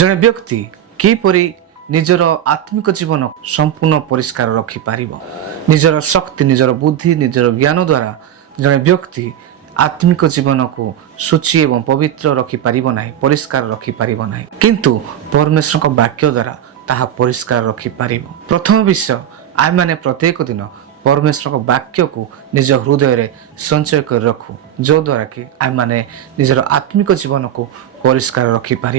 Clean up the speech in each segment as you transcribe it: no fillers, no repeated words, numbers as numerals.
जड़े व्यक्ति किपरि निजर आत्मिक जीवन संपूर्ण परिष्कार रखिपार निजर शक्ति निजर बुद्धि निजर ज्ञान द्वारा जड़े व्यक्ति आत्मिक जीवन को सूची एवं पवित्र रखिपार ना परिष्कार रखिपार ना किंतु परमेश्वर वाक्य द्वारा ताहा परिष्कार रखिपार। प्रथम विषय आम मैंने प्रत्येक दिन परमेश्वर वाक्य को निज हृदय रे संचय कर रखू जो द्वारा कि आम मैंने निजर आत्मिक जीवन को परिष्कार रखिपार।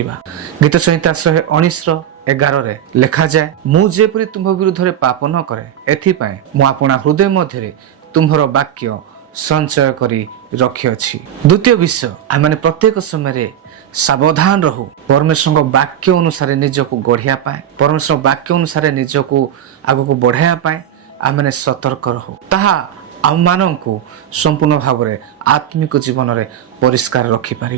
गीत संहिता 119:11 लिखा जाए मुझेपरी तुम विरुद्ध रे पाप न करे एथिपाई मु आपणा हृदय मध्य तुम्हर वाक्य संचय करी रखिअछि। द्वितीय विषय आम मैंने प्रत्येक समय सावधान रहू परमेश्वर वाक्य अनुसार निजको गढ़िया पाए परमेश्वर वाक्य अनुसार निजको आग को बढ़ाया पाए आम मैंने सतर्क रहू ताहा आम मानू संपूर्ण भाव में आत्मिक जीवन में परिष्कार रखिपार।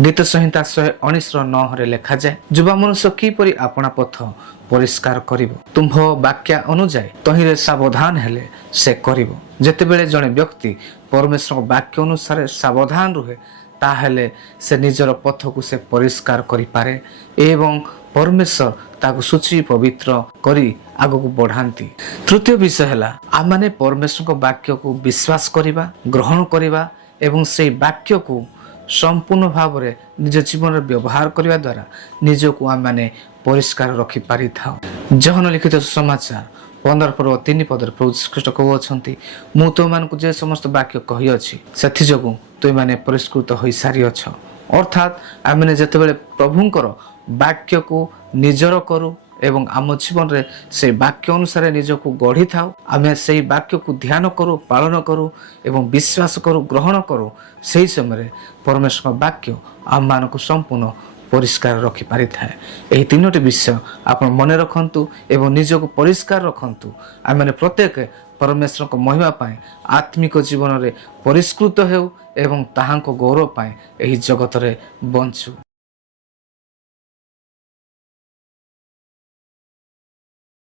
गीत संहिता 119:9 लिखा जाए युवा मनुष्य किपरि आपणा पथ परिष्कार करिवो तुम वाक्य अनुजाई तहिरे सावधान हेले से करिवो। जेतेबेले जड़े व्यक्ति परमेश्वर वाक्य अनुसार सावधान रुहे ताहेले से निजर पथ को से परिष्कार करि पारे एवं परमेश्वर ताको सूची पवित्र करी आगको बढ़ाती। तृतीय विषय है आम माने परमेश्वर वाक्य को विश्वास करिबा ग्रहण करिबा एवं से वाक्य को संपूर्ण भाव में निज जीवन में व्यवहार करने द्वारा निजको आम माने परिष्कार रखि पारि थाओ। जहन लिखित सुसमाचार 15:3 प्रभु श्रीकृष्ण कहउछंती मु तो मानकु जे समस्त वाक्य कहि अछि सेथि जोगु तुई माने परिष्कृत होई सारी अछ। अर्थात आम माने जेतेबेले प्रभुंकर वाक्य को निजर करू एवं आम जीवन रे से वाक्य अनुसार निजको गढ़ी थाओ आम से वाक्य को ध्यान करू पालन करू एवं विश्वास करू ग्रहण करू से समय परमेश्वर वाक्य आम मान को संपूर्ण परिष्कार रखिपारि थाए। यही तीनोटी विषय आप मन रखंतु एवं निजको परिष्कार रखंतु आम माने प्रत्येक परमेश्वर को महिमा पाए आत्मिक जीवन में परिष्कृत हेउ एवं ताहांको गौरव पाए एही जगत रे बंचु।